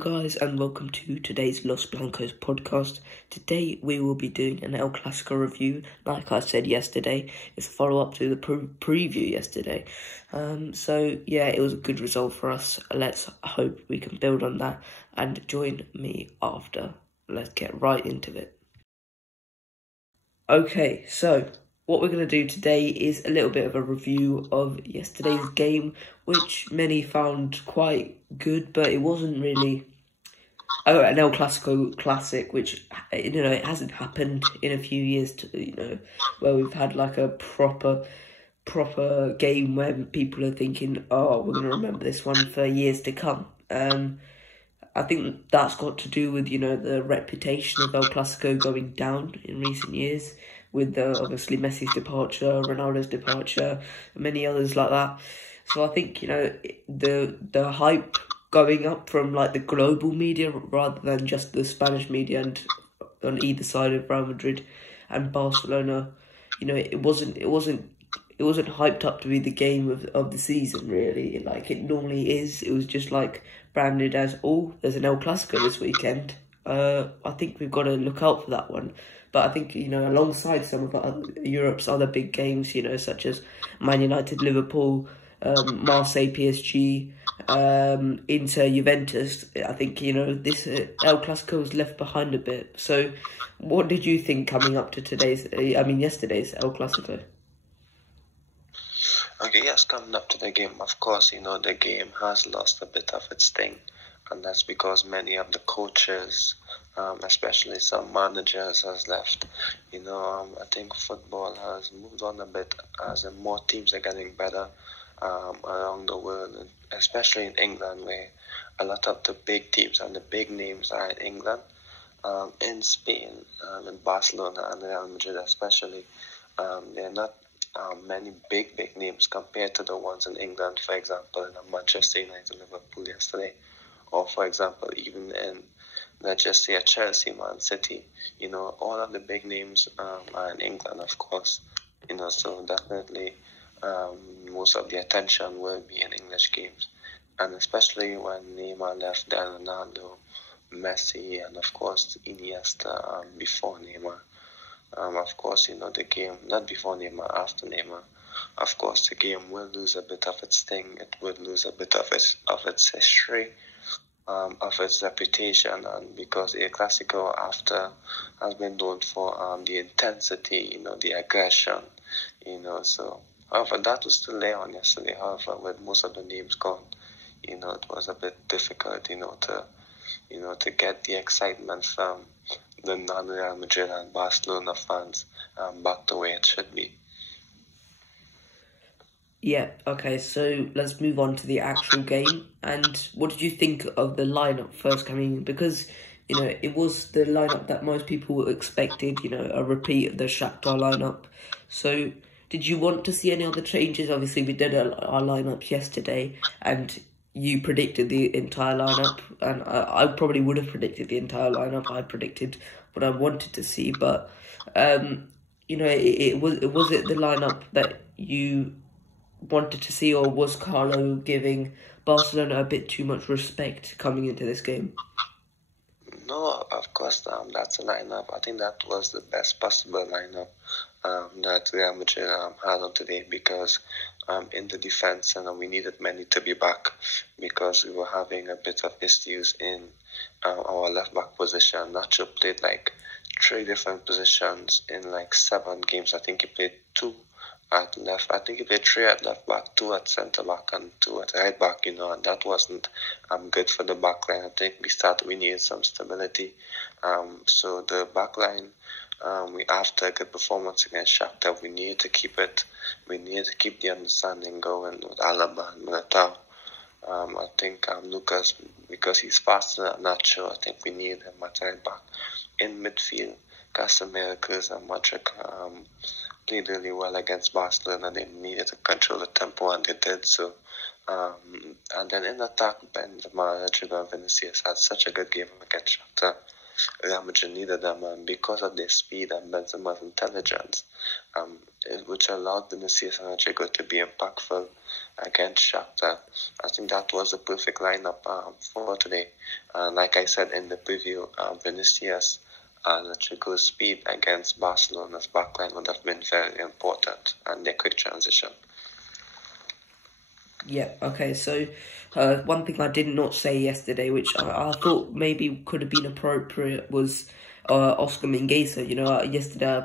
guys, and welcome to today's Los Blancos podcast. Today we will be doing an El Clasico review. Like I said yesterday, it's a follow-up to the preview yesterday. It was a good result for us. Let's hope we can build on that, and join me after. Let's get right into it. Okay, so what we're going to do today is a little bit of a review of yesterday's game, which many found quite good, but it wasn't really an El Clasico classic, which, it hasn't happened in a few years, where we've had like a proper game where people are thinking, oh, we're going to remember this one for years to come. I think that's got to do with, the reputation of El Clasico going down in recent years, with obviously Messi's departure, Ronaldo's departure, and many others like that. So I think, the hype going up from like the global media rather than just the Spanish media, and on either side of Real Madrid and Barcelona, it wasn't hyped up to be the game of the season, really, like it normally is. It was just like branded as, oh, there's an El Clasico this weekend. I think we've got to look out for that one. But I think, alongside some of Europe's other big games, such as Man United, Liverpool, Marseille, PSG, Inter, Juventus, I think, this El Clasico was left behind a bit. So what did you think coming up to yesterday's El Clasico? Okay, yes, coming up to the game, of course, the game has lost a bit of its sting, and that's because many of the coaches, especially some managers, has left. I think football has moved on a bit as more teams are getting better around the world, and especially in England, where a lot of the big teams and the big names are in England. In Spain, in Barcelona and Real Madrid especially, they're not many big names compared to the ones in England, for example, in Manchester United, Liverpool yesterday, or for example, even in, let's just say, a Chelsea, Man City. All of the big names are in England, of course. So definitely most of the attention will be in English games, and especially when Neymar left, then Ronaldo, Messi, and of course Iniesta before Neymar. Of course, the game, not before Neymar, after Neymar, of course, the game will lose a bit of its sting. It will lose a bit of its history, of its reputation, and because El Clasico after has been known for the intensity, the aggression, So, however, that was still there on yesterday. However, with most of the names gone, it was a bit difficult, to get the excitement from the non-Real Madrid and Barcelona fans back the way it should be. Yeah, okay, so let's move on to the actual game. And what did you think of the lineup first coming in? Because, it was the lineup that most people expected, a repeat of the Shakhtar lineup. So did you want to see any other changes? Obviously, we did our lineup yesterday, and you predicted the entire lineup, and I probably would have predicted the entire lineup. I predicted what I wanted to see, but was it the lineup that you wanted to see, or was Carlo giving Barcelona a bit too much respect coming into this game? No, of course, that's a lineup. I think that was the best possible lineup that Real Madrid had on today, because in the defense, we needed many to be back, because we were having a bit of issues in our left back position. Nacho played like 3 different positions in like 7 games. I think he played 2 at left. I think he played 3 at left back, 2 at centre back, and 2 at right back. And that wasn't good for the back line. I think we needed some stability. So the back line, after a good performance against Shakhtar, we needed to keep it. We needed to keep the understanding going with Alaba and Militao. I think Lucas, because he's faster than Nacho, I think we need him at right back. In midfield, Casemiro, Kroos, and Modric played really well against Barcelona. They needed to control the tempo, and they did so. And then in attack, Benzema, Rodrigo, and Vinicius had such a good game against Shakhtar. Real Madrid needed them, and because of their speed and Benzema's intelligence, which allowed Vinicius and Rodrigo to be impactful against Shakhtar. I think that was a perfect lineup for today. Like I said in the preview, Vinicius and Rodrigo's speed against Barcelona's backline would have been very important, and their quick transition. Yeah, okay, so one thing I did not say yesterday, which I thought maybe could have been appropriate, was Oscar Mingueza. You know, yesterday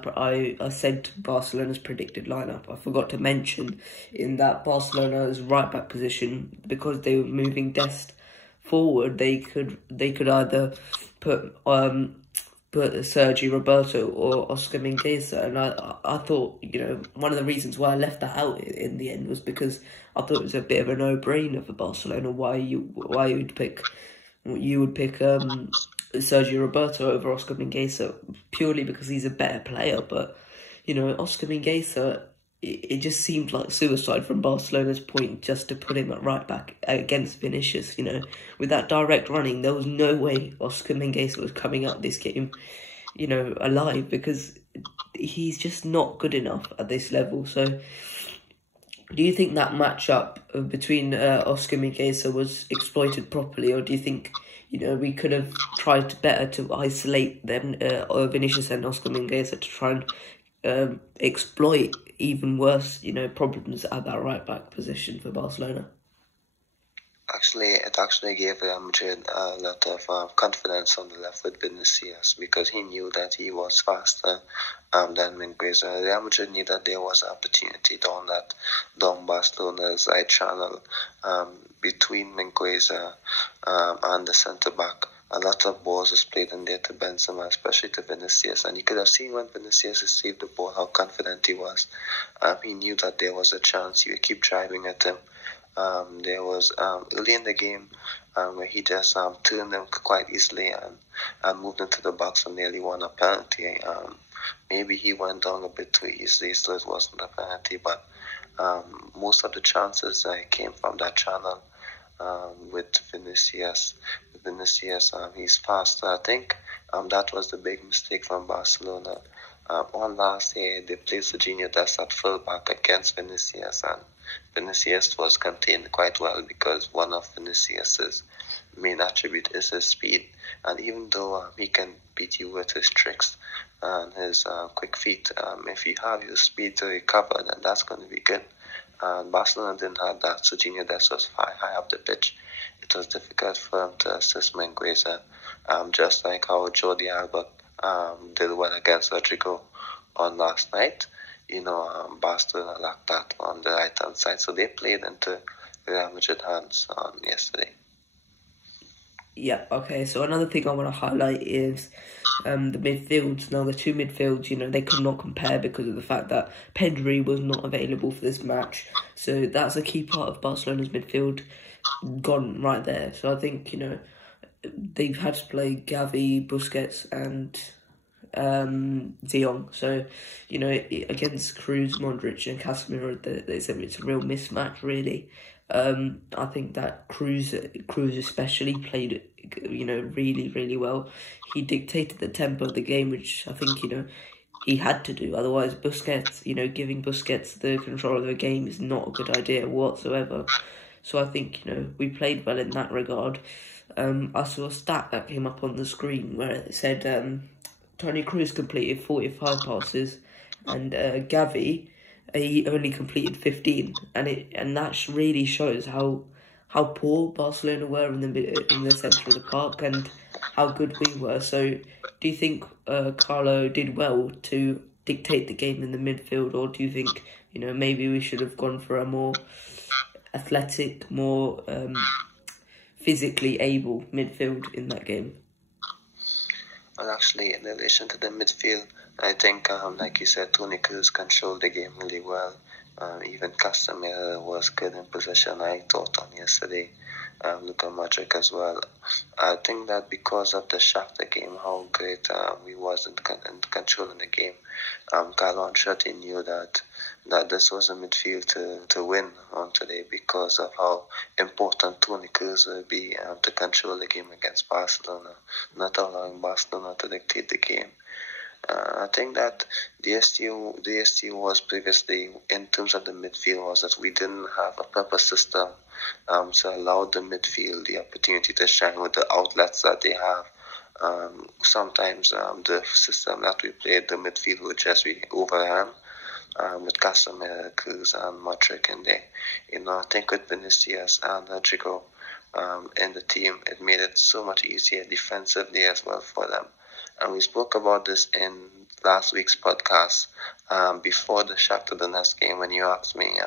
I said Barcelona's predicted lineup. I forgot to mention in that Barcelona's right-back position, because they were moving Dest forward, they could either put Sergi Roberto or Oscar Mingueza, and I thought, you know, one of the reasons why I left that out in the end was because I thought it was a bit of a no-brainer for Barcelona why you would pick Sergi Roberto over Oscar Mingueza, purely because he's a better player. But you know, Oscar Mingueza, it just seemed like suicide from Barcelona's point just to put him at right back against Vinicius. You know, with that direct running, there was no way Oscar Mingueza was coming out this game, you know, alive, because he's just not good enough at this level. So, do you think that matchup between Oscar Mingueza was exploited properly, or do you think, you know, we could have tried better to isolate them, Vinicius and Oscar Mingueza, to try and exploit even worse, you know, problems at that right back position for Barcelona? It actually gave Real Madrid a lot of confidence on the left with Vinicius, because he knew that he was faster than Mingueza. Real Madrid knew that there was an opportunity down Barcelona's right channel between Mingueza and the centre back. A lot of balls was played in there to Benzema, especially to Vinicius, and you could have seen when Vinicius received the ball how confident he was. He knew that there was a chance. He would keep driving at him. There was early in the game where he just turned them quite easily and moved into the box and nearly won a penalty. Maybe he went down a bit too easily, so it wasn't a penalty, but most of the chances came from that channel with Vinicius. He's faster. I think that was the big mistake from Barcelona. On last year, they played Serginho Dest at fullback against Vinicius, and Vinicius was contained quite well because one of Vinicius's main attribute is his speed. And even though he can beat you with his tricks and his quick feet, if you have your speed to recover, then that's going to be good. And Barcelona didn't have that. Serginho Dest was high up the pitch. It was difficult for him to assist Mingueza, just like how Jordi Alba did well against Rodrigo on last night. You know, Barcelona lacked that on the right-hand side, so they played into Real Madrid hands on yesterday. Yeah, okay, so another thing I want to highlight is the midfields. Now, the two midfields, you know, they could not compare because of the fact that Pedri was not available for this match. So that's a key part of Barcelona's midfield gone right there. So I think, you know, they've had to play Gavi, Busquets and De Jong. So, you know, against Kroos, Modric and Casemiro, it's a real mismatch, really. I think that Kroos especially played, you know, really, really well. He dictated the tempo of the game, which I think, you know, he had to do. Otherwise, Busquets, you know, giving Busquets the control of the game is not a good idea whatsoever. So I think, you know, we played well in that regard. I saw a stat that came up on the screen where it said Toni Kroos completed 45 passes and Gavi, he only completed 15, and that really shows how poor Barcelona were in the centre of the park and how good we were. So, do you think Carlo did well to dictate the game in the midfield, or do you think, you know, maybe we should have gone for a more athletic, more physically able midfield in that game? Well, actually, in relation to the midfield, I think, like you said, Toni Kroos controlled the game really well. Even Casemiro was good in possession, I thought, on yesterday. Luka Modric as well. I think that because of the Shakhtar game, how great we was in controlling the game, Carlo Ancelotti knew that this was a midfield to win on today because of how important Toni Kroos will be to control the game against Barcelona, not allowing Barcelona to dictate the game. I think that the STU was previously, in terms of the midfield, was that we didn't have a proper system to allow the midfield the opportunity to shine with the outlets that they have. Sometimes the system that we played, the midfield would just be overrun with Casemiro, Kroos, and Modric in there. I think with Vinicius and Rodrigo in the team, it made it so much easier defensively as well for them. And we spoke about this in last week's podcast before the Shakhtar Donetsk game when you asked me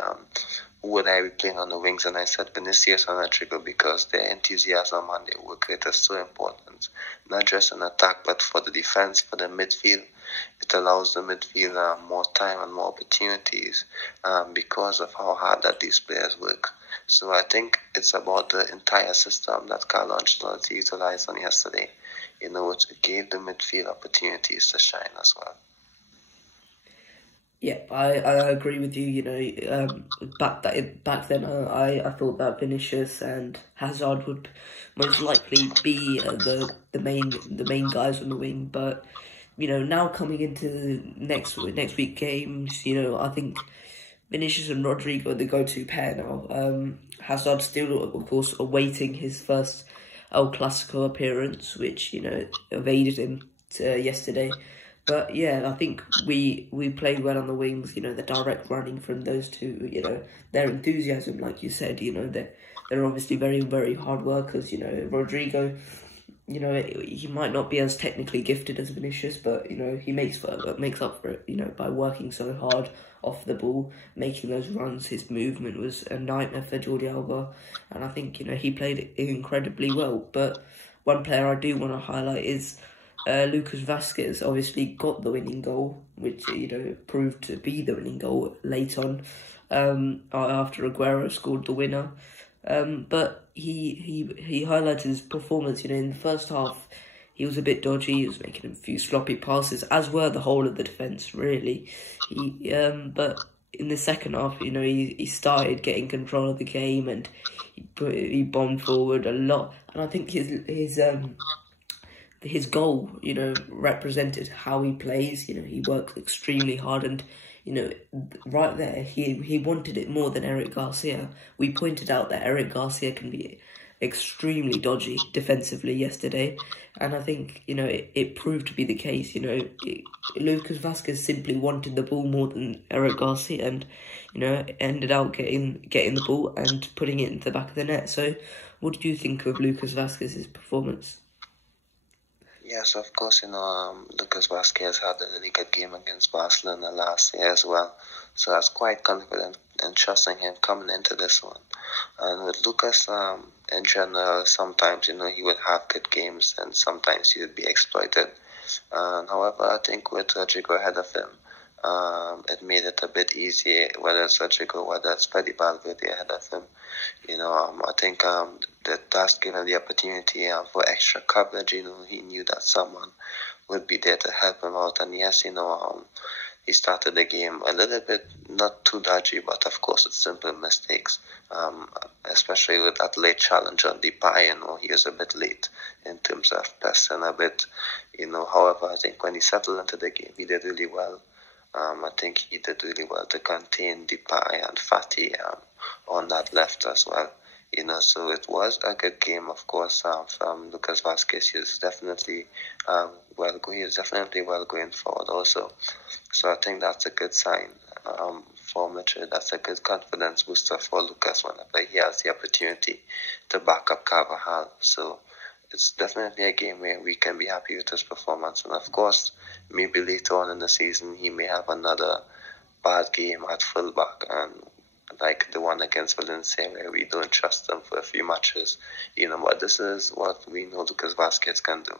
who would I be playing on the wings, and I said Vinicius and Rodrigo because their enthusiasm and their work rate is so important, not just in attack but for the defense, for the midfield. It allows the midfield more time and more opportunities because of how hard that these players work. So I think it's about the entire system that Carlo Ancelotti utilized on yesterday. Which gave the midfield opportunities to shine as well. Yeah, I agree with you. Back then, I thought that Vinicius and Hazard would most likely be the main guys on the wing. But now coming into next week games, I think Vinicius and Rodrigo are the go-to pair now. Hazard still, of course, awaiting his first El Clasico appearance, which evaded him yesterday. But yeah, I think we played well on the wings. The direct running from those two. Their enthusiasm, like you said. They're obviously very, very hard workers. Rodrigo, he might not be as technically gifted as Vinicius, but he makes up for it. By working so hard off the ball, making those runs. His movement was a nightmare for Jordi Alba, and I think he played incredibly well. But one player I do want to highlight is Lucas Vazquez. Obviously got the winning goal, which proved to be the winning goal late on after Aguero scored the winner. But he highlighted his performance. In the first half, he was a bit dodgy. He was making a few sloppy passes, as were the whole of the defence, really. But in the second half, he started getting control of the game and he bombed forward a lot. And I think his goal, represented how he plays. He works extremely hard and. Right there, he wanted it more than Eric Garcia. We pointed out that Eric Garcia can be extremely dodgy defensively yesterday, and I think it proved to be the case. Lucas Vazquez simply wanted the ball more than Eric Garcia, and ended out getting the ball and putting it into the back of the net. So, what did you think of Lucas Vazquez's performance? Yes, of course, Lucas Vazquez had a really good game against Barcelona last year as well. So I was quite confident in trusting him coming into this one. And with Lucas, in general, sometimes, he would have good games and sometimes he would be exploited. However, I think with Rodrigo ahead of him, it made it a bit easier, whether it's Rodrigo, whether it's Fede Valverde ahead of him. I think that's given the opportunity for extra coverage. He knew that someone would be there to help him out. And yes, he started the game a little bit not too dodgy, but of course it's simple mistakes. Especially with that late challenge on Depay, he was a bit late in terms of pressing a bit. However, I think when he settled into the game, he did really well. I think he did really well to contain Depay and Fati on that left as well. So it was a good game, of course, from Lucas Vazquez. He is definitely well going forward also. So I think that's a good sign for Madrid. That's a good confidence booster for Lucas whenever he has the opportunity to back up Carvajal. So it's definitely a game where we can be happy with his performance. And of course, maybe later on in the season, he may have another bad game at fullback, and like the one against Valencia, where we don't trust him for a few matches. But this is what we know Lucas Vazquez can do.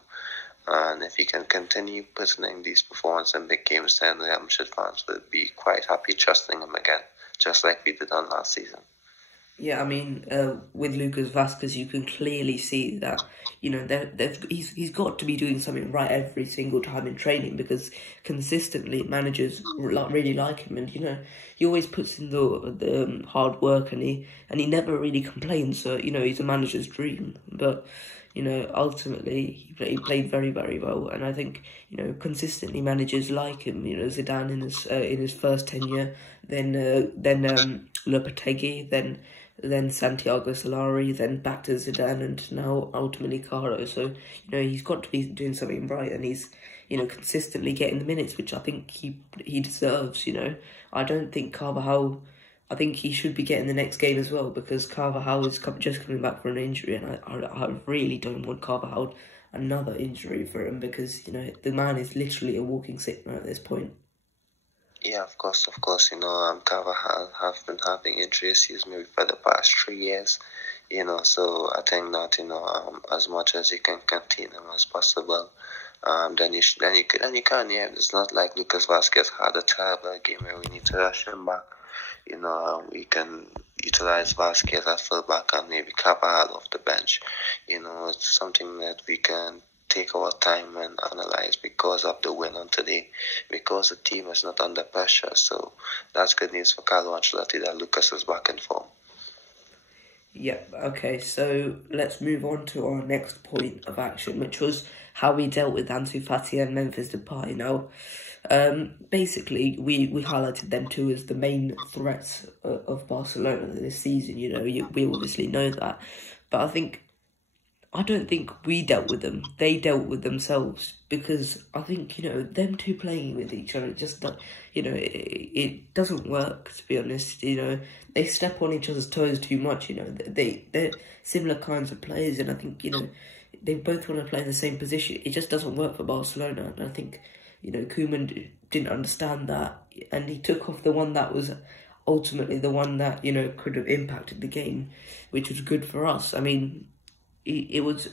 And if he can continue putting in these performances in big games, then Madrid fans will be quite happy trusting him again, just like we did on last season. Yeah, I mean, with Lucas Vazquez, you can clearly see that, you know, he's got to be doing something right every single time in training, because consistently managers really like him, and you know he always puts in the hard work, and he never really complains. So you know he's a manager's dream, but you know ultimately he played very, very well, and I think you know consistently managers like him. You know Zidane in his first tenure, then Lopetegui, then Santiago Solari, then back to Zidane, and now ultimately Carlo. So, you know, he's got to be doing something right, and he's, you know, consistently getting the minutes, which I think he deserves, you know. I don't think Carvajal, I think he should be getting the next game as well, because Carvajal is just coming back from an injury, and I really don't want Carvajal another injury for him, because, you know, the man is literally a walking signal at this point. Yeah, of course. You know, Carvajal have been having injury issues maybe for the past 3 years. You know, so I think that as much as you can contain him as possible, then you can. Yeah, it's not like Lucas Vazquez had a terrible game where we need to rush him back. You know, we can utilize Vazquez at fullback and maybe Carvajal off the bench. You know, it's something that we can take our time and analyze because of the win on today, because the team is not under pressure. So that's good news for Carlo Ancelotti that Lucas is back in form. Yeah, okay, so let's move on to our next point of action, which was how we dealt with Ansu Fati and Memphis Depay. Now, basically, we highlighted them two as the main threats of Barcelona this season. You know, we obviously know that, but I don't think we dealt with them. They dealt with themselves, because I think, you know, them two playing with each other, just, you know, it doesn't work, to be honest. You know, they step on each other's toes too much, you know. They're similar kinds of players, and I think, you know, they both want to play in the same position. It just doesn't work for Barcelona, and I think, you know, Koeman didn't understand that, and he took off the one that was ultimately the one that, you know, could have impacted the game, which was good for us. I mean, it was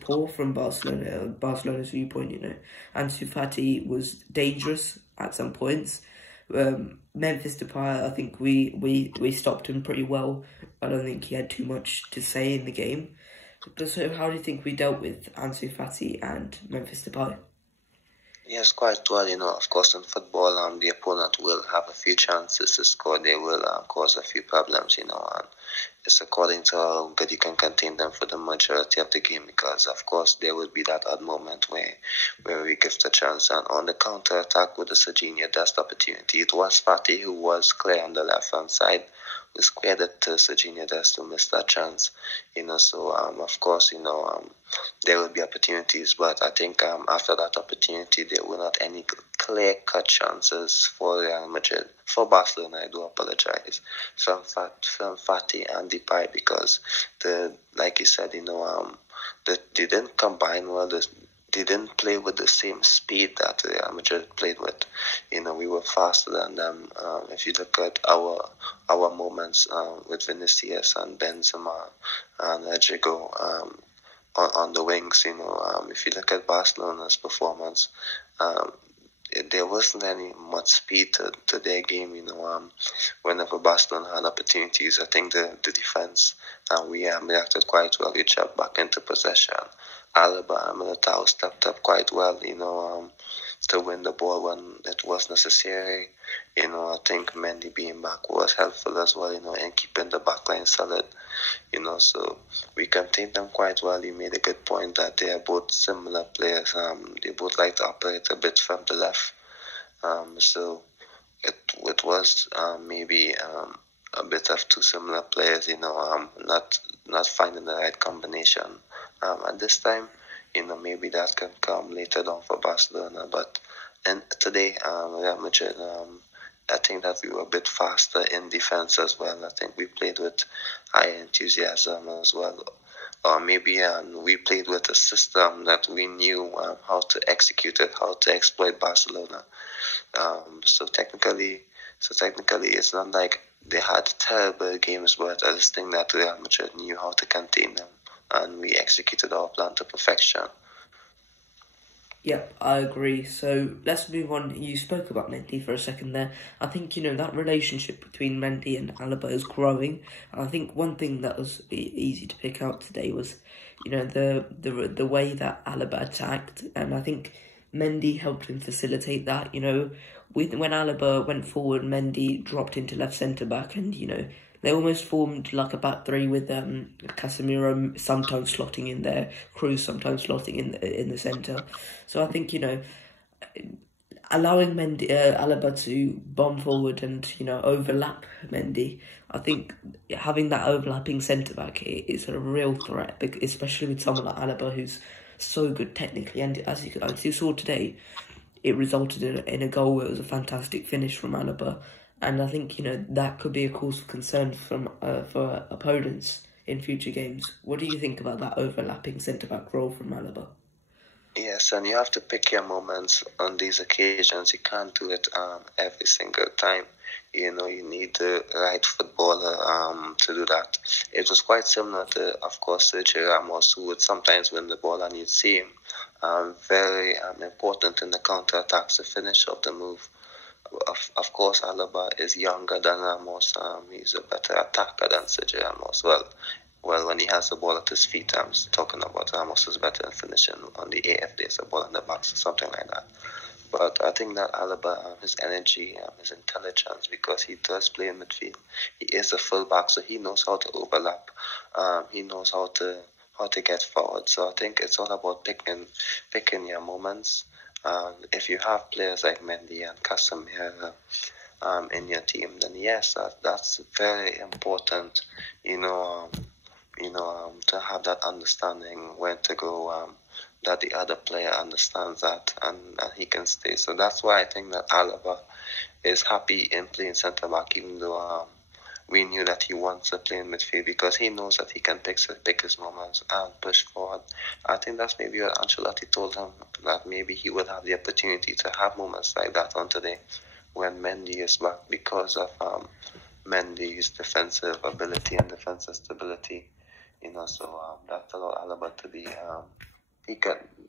poor from Barcelona's viewpoint, you know. Ansu Fati was dangerous at some points. Memphis Depay, I think we stopped him pretty well. I don't think he had too much to say in the game. But so, how do you think we dealt with Ansu Fati and Memphis Depay? Yes, quite well. You know, of course, in football, the opponent will have a few chances to score. They will cause a few problems, you know, and it's according to how good you can contain them for the majority of the game, because, of course, there will be that odd moment where we give the chance. And on the counter attack with the Serginho Dest opportunity, it was Fati who was clear on the left hand side, who squared it to Serginho Dest to miss that chance. You know, so of course, you know, there will be opportunities, but I think after that opportunity, there were not any clear-cut chances for Real Madrid. For Barcelona, I do apologize, from Fati and Depay, because like you said, you know, they didn't combine well. They didn't play with the same speed that Real Madrid played with. You know, we were faster than them. If you look at our moments with Vinicius and Benzema and Rodrigo, on the wings, you know, if you look at Barcelona's performance, there wasn't any much speed to their game, you know. Whenever Barcelona had opportunities, I think the defense, we reacted quite well. We jumped back into possession. Alaba and Militao stepped up quite well, you know, to win the ball when it was necessary. You know, I think Mendy being back was helpful as well, you know, in keeping the backline solid. You know, so we contained them quite well. You made a good point that they are both similar players. They both like to operate a bit from the left. So it was maybe a bit of two similar players, you know, not finding the right combination. At this time, you know, maybe that can come later on for Barcelona. But today, Real Madrid, I think that we were a bit faster in defense as well. I think we played with high enthusiasm as well. Or maybe we played with a system that we knew how to execute it, how to exploit Barcelona. So technically, it's not like they had terrible games, but I just think that Real Madrid knew how to contain them, and we executed our plan to perfection. Yep, I agree. So let's move on. You spoke about Mendy for a second there. I think, that relationship between Mendy and Alaba is growing. And I think one thing that was easy to pick out today was, the way that Alaba attacked. And I think Mendy helped him facilitate that. When Alaba went forward, Mendy dropped into left centre-back and, they almost formed like a back three with Casemiro sometimes slotting in there, Cruz sometimes slotting in the centre. So I think allowing Alaba to bomb forward and overlap Mendy. I think having that overlapping centre back is a real threat, especially with someone like Alaba who's so good technically. And as you saw today, it resulted in a goal. It was a fantastic finish from Alaba. And I think, that could be a cause for concern for opponents in future games. What do you think about that overlapping centre-back role from Alaba? Yes, and you have to pick your moments on these occasions. You can't do it every single time. You need the right footballer to do that. It was quite similar to, of course, Sergio Ramos, who would sometimes win the ball and you'd see him very important in the counter-attacks to finish off the move. Of course, Alaba is younger than Ramos. He's a better attacker than Sergio Ramos. Well, when he has the ball at his feet, I'm talking about Ramos is better in finishing on the AF days, the ball in the box or something like that. But I think that Alaba, his energy, his intelligence, because he does play in midfield. He is a fullback, so he knows how to overlap. He knows how to get forward. So I think it's all about picking your moments. If you have players like Mendy and Casemiro in your team, then yes, that's very important. To have that understanding when to go. That the other player understands that and he can stay. So that's why I think that Alaba is happy in playing centre back, even though we knew that he wants to play in midfield because he knows that he can pick his moments and push forward. I think that's maybe what Ancelotti told him, that maybe he would have the opportunity to have moments like that on today when Mendy is back because of Mendy's defensive ability and defensive stability. So that allowed Alaba to be...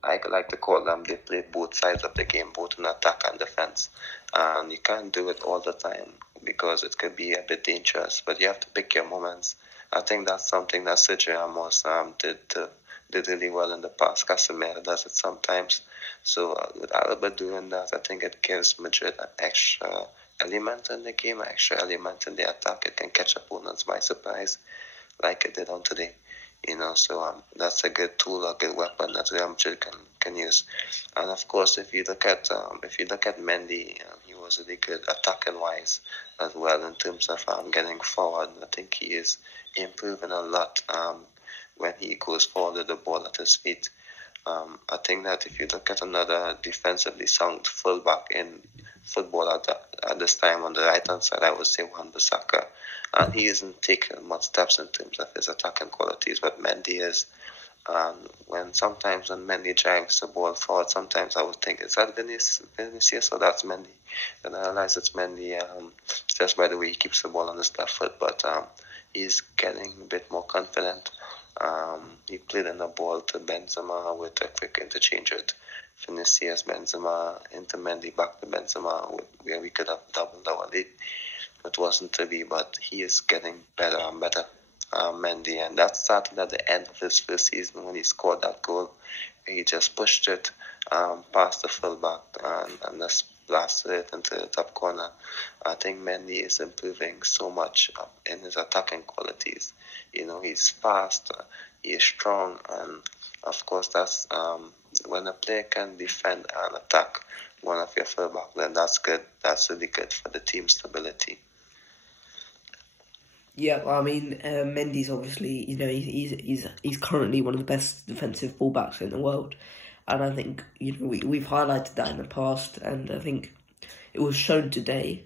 I like to call them, they play both sides of the game, both in attack and defense. And you can't do it all the time because it could be a bit dangerous, but you have to pick your moments. I think that's something that Sergio Ramos did really well in the past. Casemiro does it sometimes. So with Alaba doing that, I think it gives Madrid an extra element in the game, an extra element in the attack. It can catch opponents by surprise like it did on today. So that's a good tool, a good weapon that Real Madrid can use. And of course, if you look at Mendy, he was really good attacking wise as well in terms of getting forward. I think he is improving a lot when he goes forward with the ball at his feet. I think that if you look at another defensively sound fullback in football at this time on the right hand side, I would say Wan-Bissaka. And he isn't taking much steps in terms of his attacking qualities, but Mendy is. Sometimes when Mendy drives the ball forward, sometimes I would think, is that Vinicius or that's Mendy? Then I realize it's Mendy just by the way he keeps the ball on his left foot, but he's getting a bit more confident. He played in the ball to Benzema with a quick interchange with Vinicius, Benzema into Mendy, back to Benzema, where we could have doubled our lead. It wasn't to be, but he is getting better and better, Mendy, and that started at the end of his first season when he scored that goal. He just pushed it past the fullback and just blasted it into the top corner. I think Mendy is improving so much in his attacking qualities. He's fast, he is strong, and of course that's when a player can defend and attack one of your fullback, then that's good. That's really good for the team stability. Yeah, well, I mean, Mendy's obviously, he's currently one of the best defensive fullbacks in the world, and I think we've highlighted that in the past, and I think it was shown today.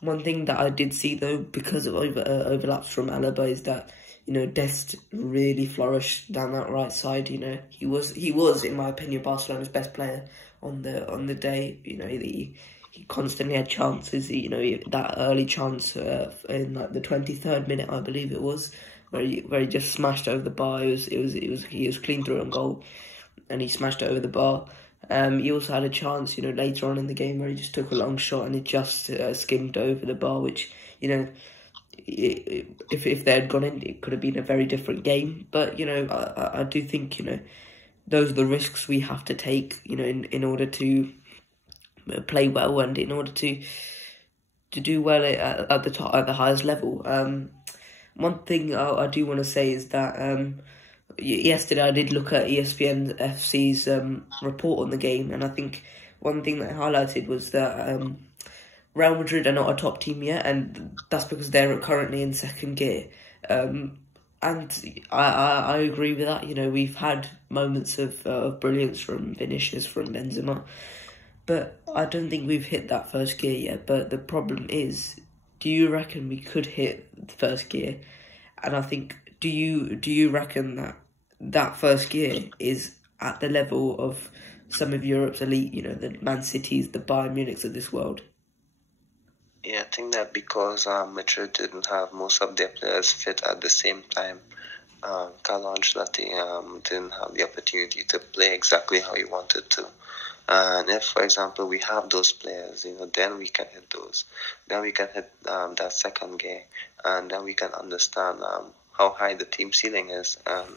One thing that I did see though, because of overlaps from Alaba, is that Dest really flourished down that right side. He was in my opinion Barcelona's best player on the day. He constantly had chances. That early chance in like the 23rd minute, I believe it was, where he just smashed over the bar. He was clean through on goal. and he smashed it over the bar. He also had a chance, later on in the game where he just took a long shot and it just skimmed over the bar, which, if they had gone in, it could have been a very different game. But, I do think, those are the risks we have to take, in order to play well and in order to do well at the top, at the highest level. One thing I do want to say is that yesterday I did look at ESPN FC's report on the game, and I think one thing that I highlighted was that Real Madrid are not a top team yet, and that's because they're currently in second gear. And I agree with that. We've had moments of brilliance from Vinicius, from Benzema, but I don't think we've hit that first gear yet. But the problem is, do you reckon we could hit the first gear? And I think, do you reckon that first gear is at the level of some of Europe's elite, the Man Cities, the Bayern Munichs of this world? Yeah, I think that because Madrid didn't have most of their players fit at the same time, Carlo Ancelotti didn't have the opportunity to play exactly how he wanted to. And if, for example, we have those players, then we can hit those. Then we can hit that second gear, and then we can understand how high the team ceiling is and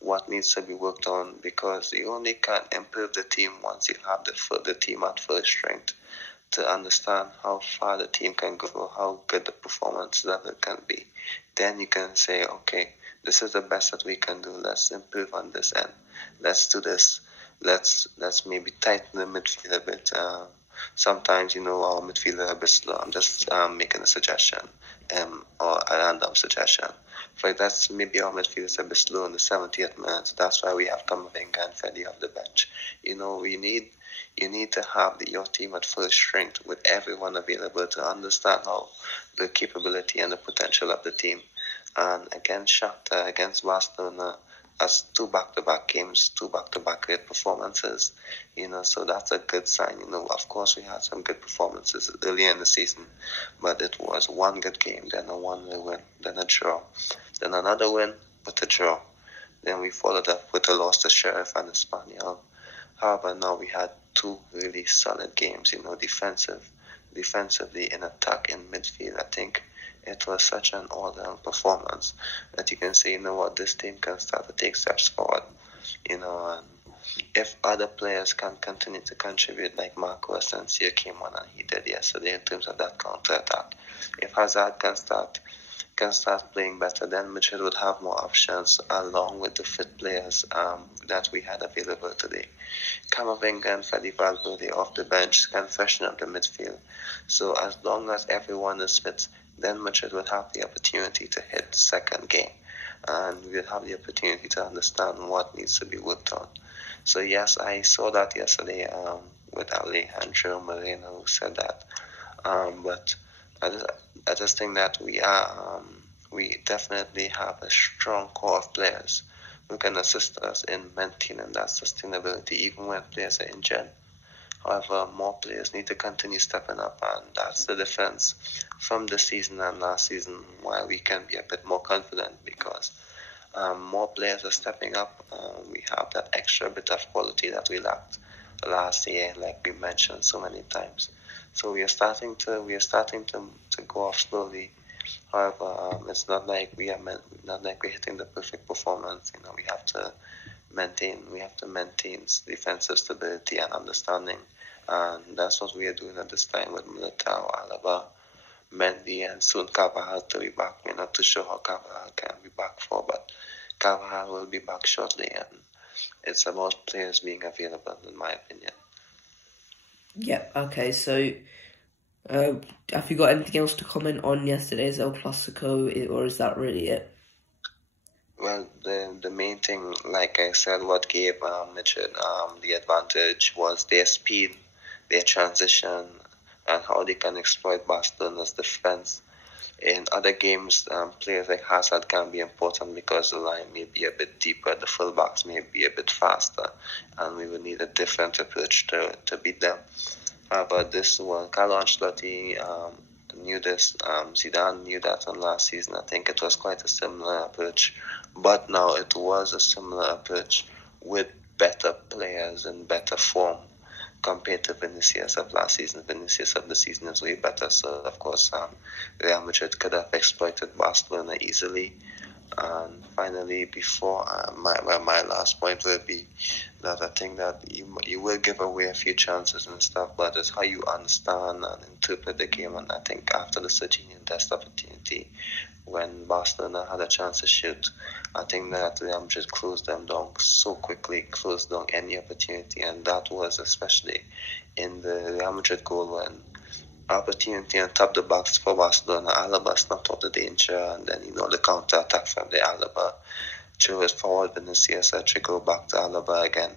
what needs to be worked on, because you only can improve the team once you have the team at full strength, to understand how far the team can go, how good the performance level can be. Then you can say, okay, this is the best that we can do. Let's improve on this end. Let's do this. Let's maybe tighten the midfield a bit. Sometimes, our midfield are a bit slow. I'm just making a suggestion, or a random suggestion. That's maybe our midfield is a bit slow in the 70th minute. That's why we have Camavinga and Freddy off the bench. You need to have your team at full strength with everyone available to understand how the capability and the potential of the team. And against Shakhtar, against Barcelona, as two back-to-back games, two back-to-back great performances, so that's a good sign. Of course we had some good performances earlier in the season, but it was one good game, then a 1-0 win, then a draw, then another win with a draw. Then we followed up with a loss to Sheriff and Espanyol. However, now we had two really solid games, defensively, in attack, in midfield. I think it was such an all-round performance that you can say, this team can start to take steps forward, and if other players can continue to contribute, like Marco Asensio came on and he did yesterday in terms of that counter-attack. If Hazard can start playing better, then Madrid would have more options along with the fit players that we had available today. Camavinga and Freddy Valverde off the bench can freshen up the midfield. So as long as everyone is fit, then Madrid will have the opportunity to hit second game, and we'll have the opportunity to understand what needs to be worked on. So yes, I saw that yesterday with Alejandro Moreno, who said that. But I just think that we definitely have a strong core of players who can assist us in maintaining that sustainability even when players are injured. However, more players need to continue stepping up, and that's the difference from this season and last season, why we can be a bit more confident, because more players are stepping up. We have that extra bit of quality that we lacked last year, like we mentioned so many times. So we are starting to go off slowly. However, it's not like we're hitting the perfect performance. We have to maintain defensive stability and understanding, and that's what we are doing at this time with Militao, Alaba, Mendy, and soon Carvajal to be back. We're not too sure how Carvajal can be back for, but Carvajal will be back shortly, and it's about players being available, in my opinion. Yeah, okay, so have you got anything else to comment on yesterday's El Clasico, or is that really it? Well, the main thing, like I said, what gave Madrid the advantage was their speed, their transition, and how they can exploit Barcelona's defense. In other games, players like Hazard can be important because the line may be a bit deeper, the fullbacks may be a bit faster, and we will need a different approach to beat them. But this one, Carlo Ancelotti knew this. Zidane knew that on last season. I think it was quite a similar approach, but now it was a similar approach with better players in better form compared to Vinicius of last season. Vinicius of the season is way better. So, of course, Real Madrid could have exploited Barcelona easily. And finally, before my last point would be that I think that you will give away a few chances and stuff, but it's how you understand and interpret the game. And I think after the Serginho Dest opportunity, when Barcelona had a chance to shoot, I think that Real Madrid closed them down so quickly, closed down any opportunity, and that was especially in the Real Madrid goal when opportunity on top the box for Barcelona. Alaba snapped out the danger, and then the counter attack from the Alaba threw it forward. Vinicius had to go back to Alaba again.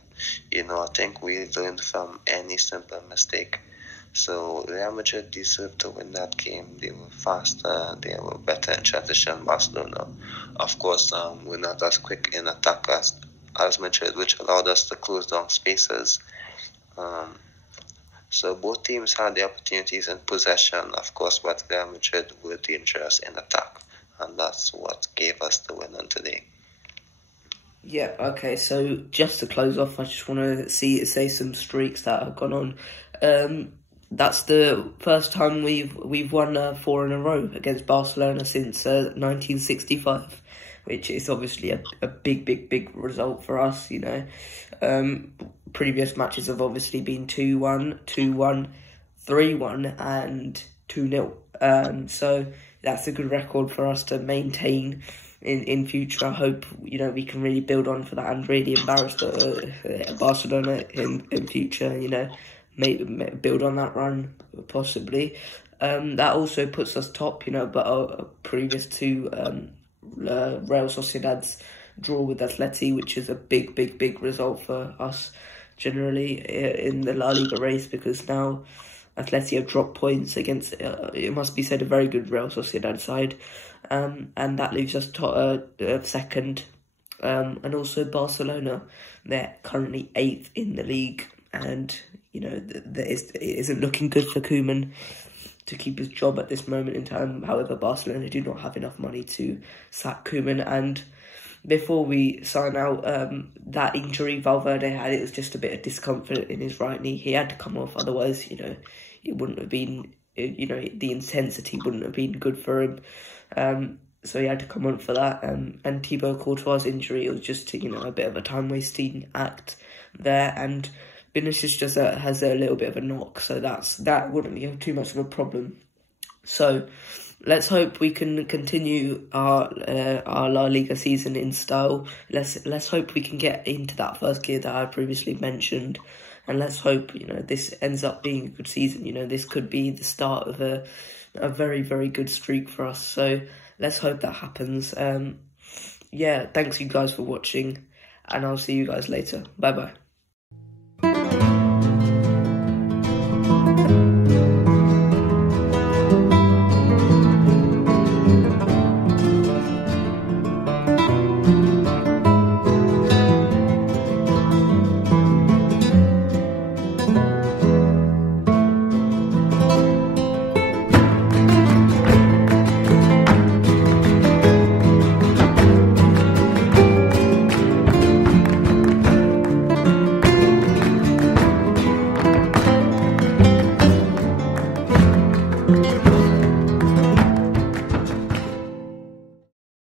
I think we learned from any simple mistake. So Real Madrid deserved to win that game. They were faster, they were better in transition. Barcelona, of course, were not as quick in attack as Madrid, which allowed us to close down spaces. So both teams had the opportunities in possession, of course, but Real Madrid were dangerous in attack, and that's what gave us the win on today. Yeah, okay, so just to close off, I just want to say some streaks that have gone on. That's the first time we've won 4 in a row against Barcelona since 1965, which is obviously a big result for us, Previous matches have obviously been 2-1, 2-1, 3-1 and 2-0. So that's a good record for us to maintain in future. I hope, we can really build on for that and really embarrass Barcelona in future, build on that run, possibly. That also puts us top, but previous to Real Sociedad's draw with Atleti, which is a big result for us generally in the La Liga race, because now Atleti have dropped points against, it must be said, a very good Real Sociedad side, and that leaves us second. And also Barcelona, they're currently 8th in the league, and it isn't looking good for Koeman to keep his job at this moment in time. However, Barcelona do not have enough money to sack Koeman. And before we sign out, that injury Valverde had, it was just a bit of discomfort in his right knee. He had to come off, otherwise, it wouldn't have been, the intensity wouldn't have been good for him. So he had to come on for that. And Thibaut Courtois' injury, it was just, a bit of a time-wasting act there. And Vinicius just has a little bit of a knock, so that wouldn't be too much of a problem. So let's hope we can continue our La Liga season in style. Let's hope we can get into that first gear that I previously mentioned, and let's hope this ends up being a good season. This could be the start of a very good streak for us. So let's hope that happens. Yeah, thanks you guys for watching, and I'll see you guys later. Bye bye.